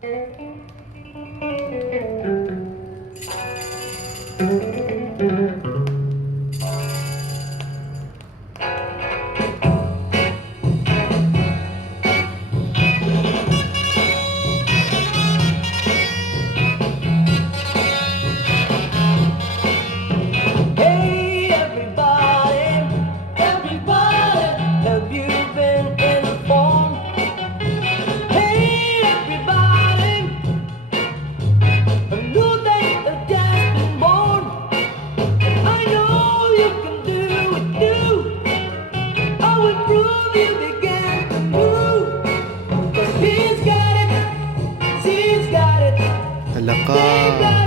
Hey everybody, everybody, have you been informed? Hey everybody, a new day has just been born. I know you can do it too. I will prove you began to move. 'Cause he's got it, she's got it, Hala ka. they got